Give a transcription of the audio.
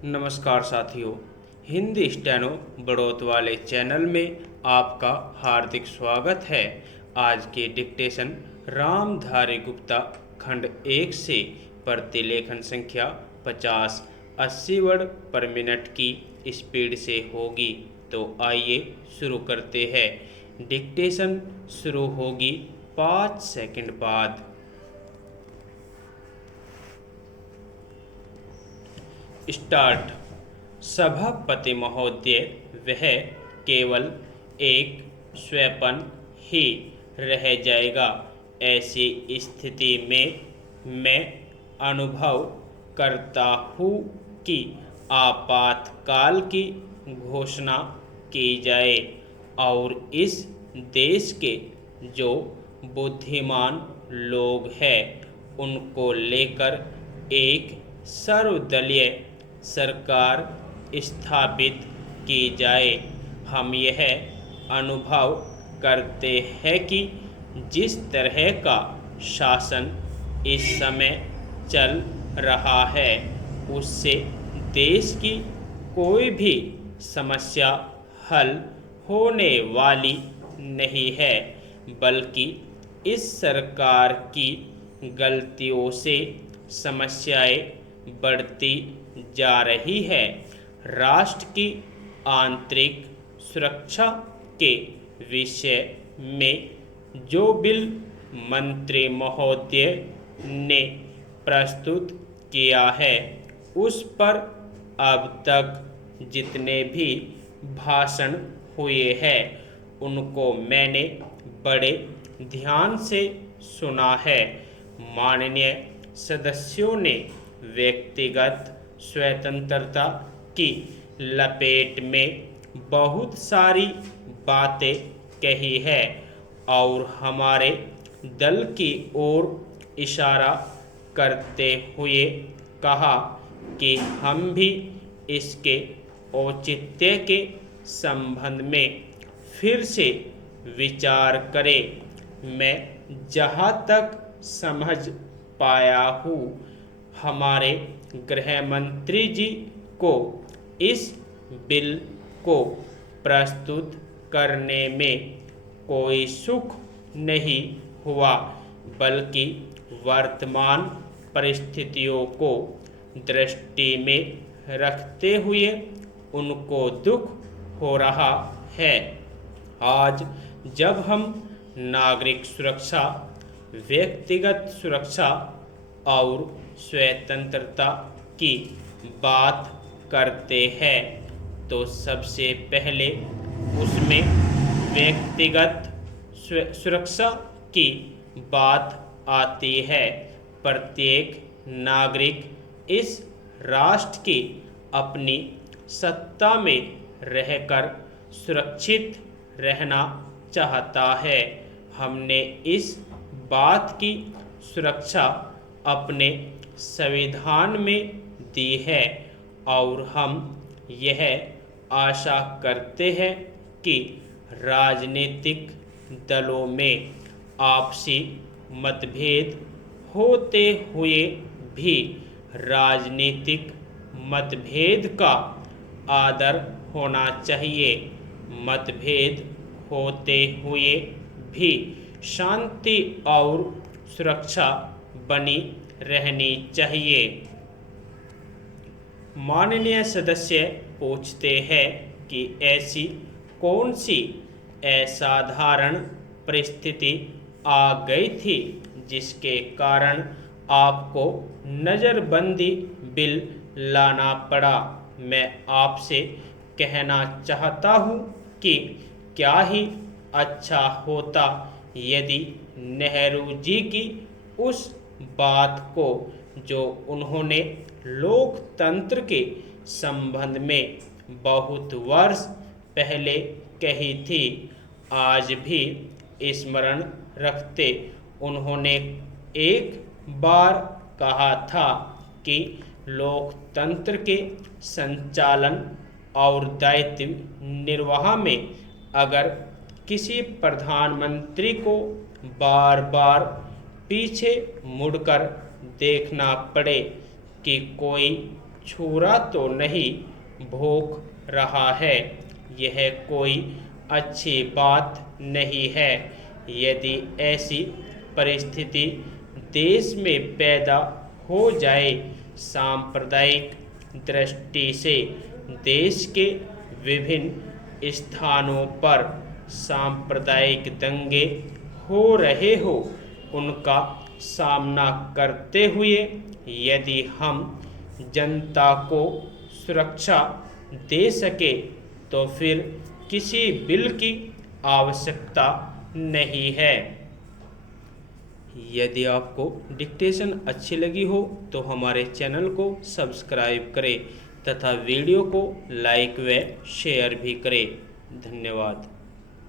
नमस्कार साथियों, हिंदी स्टेनो बढ़ोत वाले चैनल में आपका हार्दिक स्वागत है। आज के डिक्टेशन रामधारी गुप्ता खंड 1 से प्रतिलेखन संख्या 50-80 वर्ड पर मिनट की स्पीड से होगी। तो आइए शुरू करते हैं। डिक्टेशन शुरू होगी 5 सेकंड बाद। स्टार्ट। सभापति महोदय, वह केवल एक स्वैपन ही रह जाएगा। ऐसी स्थिति में मैं अनुभव करता हूँ कि आपातकाल की घोषणा की जाए और इस देश के जो बुद्धिमान लोग हैं उनको लेकर एक सर्वदलीय सरकार स्थापित की जाए। हम यह अनुभव करते हैं कि जिस तरह का शासन इस समय चल रहा है उससे देश की कोई भी समस्या हल होने वाली नहीं है, बल्कि इस सरकार की गलतियों से समस्याएं बढ़ती जा रही है। राष्ट्र की आंतरिक सुरक्षा के विषय में जो बिल मंत्री महोदय ने प्रस्तुत किया है उस पर अब तक जितने भी भाषण हुए हैं उनको मैंने बड़े ध्यान से सुना है। माननीय सदस्यों ने व्यक्तिगत स्वतंत्रता की लपेट में बहुत सारी बातें कही है और हमारे दल की ओर इशारा करते हुए कहा कि हम भी इसके औचित्य के संबंध में फिर से विचार करें। मैं जहाँ तक समझ पाया हूँ हमारे गृह मंत्री जी को इस बिल को प्रस्तुत करने में कोई सुख नहीं हुआ, बल्कि वर्तमान परिस्थितियों को दृष्टि में रखते हुए उनको दुख हो रहा है। आज जब हम नागरिक सुरक्षा, व्यक्तिगत सुरक्षा और स्वतंत्रता की बात करते हैं तो सबसे पहले उसमें व्यक्तिगत सुरक्षा की बात आती है। प्रत्येक नागरिक इस राष्ट्र की अपनी सत्ता में रहकर सुरक्षित रहना चाहता है। हमने इस बात की सुरक्षा अपने संविधान में दी है और हम यह आशा करते हैं कि राजनीतिक दलों में आपसी मतभेद होते हुए भी राजनीतिक मतभेद का आदर होना चाहिए। मतभेद होते हुए भी शांति और सुरक्षा बनी रहनी चाहिए। माननीय सदस्य पूछते हैं कि ऐसी कौन सी असाधारण परिस्थिति आ गई थी जिसके कारण आपको नज़रबंदी बिल लाना पड़ा। मैं आपसे कहना चाहता हूँ कि क्या ही अच्छा होता यदि नेहरू जी की उस बात को जो उन्होंने लोकतंत्र के संबंध में बहुत वर्ष पहले कही थी आज भी स्मरण रखते। उन्होंने एक बार कहा था कि लोकतंत्र के संचालन और दायित्व निर्वाह में अगर किसी प्रधानमंत्री को बार बार पीछे मुड़कर देखना पड़े कि कोई छुरा तो नहीं भोंक रहा है, यह कोई अच्छी बात नहीं है। यदि ऐसी परिस्थिति देश में पैदा हो जाए, सांप्रदायिक दृष्टि से देश के विभिन्न स्थानों पर सांप्रदायिक दंगे हो रहे हो, उनका सामना करते हुए यदि हम जनता को सुरक्षा दे सके तो फिर किसी बिल की आवश्यकता नहीं है। यदि आपको डिक्टेशन अच्छी लगी हो तो हमारे चैनल को सब्सक्राइब करें तथा वीडियो को लाइक व शेयर भी करें। धन्यवाद।